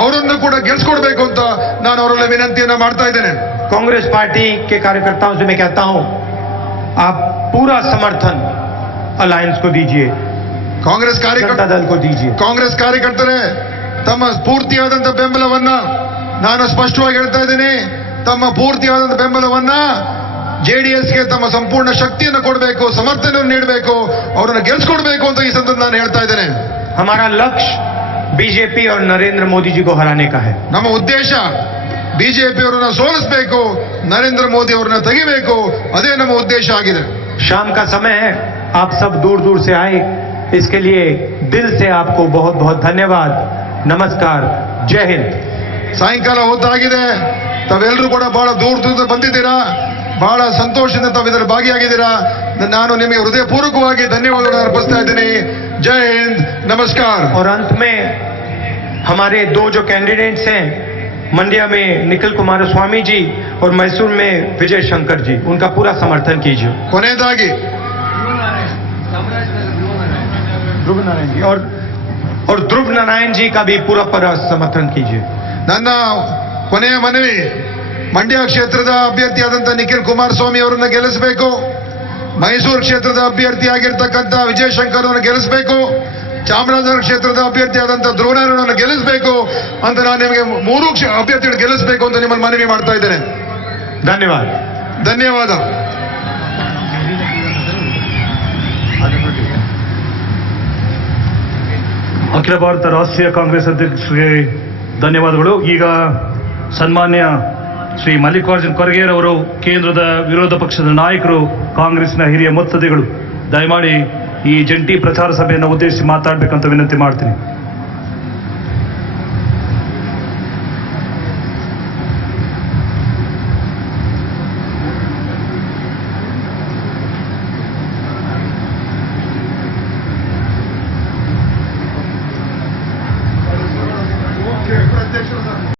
ಅವರನ್ನು ಕೂಡ ಗೆಲ್ಸ್ಕೊಡ್ಬೇಕು ಅಂತ ನಾನು ಅವರಲ್ಲಿ ವಿನಂತಿಯನ್ನ ಮಾಡ್ತಾ ಇದ್ದೇನೆ. कांग्रेस पार्टी के कार्यकर्ताओं से मैं कहता हूं, आप पूरा समर्थन अलायंस को दीजिए, ಕಾಂಗ್ರೆಸ್ जनता दल को दीजिए। ಕಾಂಗ್ರೆಸ್ ಕಾರ್ಯಕರ್ತರೇ ತಮ್ಮ ಪೂರ್ತಿಯಾದಂತ ಬೆಂಬಲವನ್ನ ನಾನು ಸ್ಪಷ್ಟವಾಗಿ ಹೇಳ್ತಾ ಇದ್ದೀನಿ. ತಮ್ಮ ಪೂರ್ತಿಯಾದಂತ ಬೆಂಬಲವನ್ನ ಜೆಡಿಎಸ್ಗೆ ತಮ್ಮ ಸಂಪೂರ್ಣ ಶಕ್ತಿಯನ್ನು ಕೊಡಬೇಕು, ಸಮರ್ಥನೆಯನ್ನು ನೀಡಬೇಕು, ಅವರನ್ನು ಗೆಲ್ಸ್ಕೊಡ್ಬೇಕು ಅಂತ ಈ ಸಂದರ್ಭ ನಾನು ಹೇಳ್ತಾ ಇದ್ದೇನೆ. हमारा लक्ष्य बीजेपी और नरेंद्र मोदी जी को हराने का है। ನಮ್ಮ ಉದ್ದೇಶ ಬಿಜೆಪಿ ಅವರನ್ನ ಸೋಲಿಸಬೇಕು, ನರೇಂದ್ರ ಮೋದಿ ಅವರನ್ನ ತೆಗಿಬೇಕು, ಅದೇ ನಮ್ಮ ಉದ್ದೇಶ ಆಗಿದೆ. शाम का समय है, आप सब दूर दूर से आए, इसके लिए दिल से आपको बहुत बहुत धन्यवाद। नमस्कार, जय हिंद। ಸಾಯಂಕಾಲ ಹೊತ್ತಾಗಿದೆ, ತಾವೆಲ್ಲರೂ ಕೂಡ ಬಹಳ ದೂರದಿಂದ ಬಂದಿದ್ದೀರಾ, ಬಹಳ ಸಂತೋಷದಿಂದ ತಾವು ಇದರ ಭಾಗಿಯಾಗಿದ್ದೀರಾ. ನಾನು ನಿಮಗೆ ಹೃದಯಪೂರ್ವಕವಾಗಿ ಧನ್ಯವಾದಗಳನ್ನು ಅರ್ಪಿಸ್ತಾ ಇದ್ದೀನಿ. ಜೈ ಹಿಂದ್, ನಮಸ್ಕಾರ. और अंत में हमारे 2 जो कैंडिडेट्स हैं, मंड्या में निखिल कुमारस्वामी जी और मैसूर में विजय शंकर जी, उनका पूरा समर्थन कीजिए। ಕೊನೆಯದಾಗಿ ध्रुव नारायण जी और ध्रुव नारायण जी का भी पूरा समर्थन कीजिए। ನನ್ನ ಕೊನೆಯ ಮನವಿ, ಮಂಡ್ಯ ಕ್ಷೇತ್ರದ ಅಭ್ಯರ್ಥಿಯಾದಂಥ ನಿಖಿಲ್ ಕುಮಾರಸ್ವಾಮಿ ಅವರನ್ನ ಗೆಲ್ಲಿಸಬೇಕು, ಮೈಸೂರು ಕ್ಷೇತ್ರದ ಅಭ್ಯರ್ಥಿಯಾಗಿರ್ತಕ್ಕಂಥ ವಿಜಯ ಶಂಕರ್ ಅವರನ್ನು ಗೆಲ್ಲಿಸಬೇಕು, ಚಾಮರಾಜನಗರ ಕ್ಷೇತ್ರದ ಅಭ್ಯರ್ಥಿಯಾದಂಥ ಧ್ರುವನಾರಾಯಣವನ್ನು ಗೆಲ್ಲಿಸಬೇಕು ಅಂತ ನಾನು ನಿಮಗೆ ಮೂರು ಅಭ್ಯರ್ಥಿಗಳು ಗೆಲ್ಲಿಸಬೇಕು ಅಂತ ನಿಮ್ಮನ್ನು ಮನವಿ ಮಾಡ್ತಾ ಇದ್ದೇನೆ. ಧನ್ಯವಾದ. ಧನ್ಯವಾದ. ಅಖಿಲ ಭಾರತ ರಾಷ್ಟ್ರೀಯ ಕಾಂಗ್ರೆಸ್ ಅಧ್ಯಕ್ಷರಿಗೆ ಧನ್ಯವಾದಗಳು. ಈಗ ಸನ್ಮಾನ್ಯ ಶ್ರೀ ಮಲ್ಲಿಕಾರ್ಜುನ್ ಖರ್ಗೆ ಅವರು, ಕೇಂದ್ರದ ವಿರೋಧ ಪಕ್ಷದ ನಾಯಕರು, ಕಾಂಗ್ರೆಸ್ನ ಹಿರಿಯ ಮುತ್ಸದ್ದಿಗಳು, ದಯಮಾಡಿ ಈ ಜಂಟಿ ಪ್ರಚಾರ ಸಭೆಯನ್ನು ಉದ್ದೇಶಿಸಿ ಮಾತಾಡಬೇಕಂತ ವಿನಂತಿ ಮಾಡ್ತೀನಿ.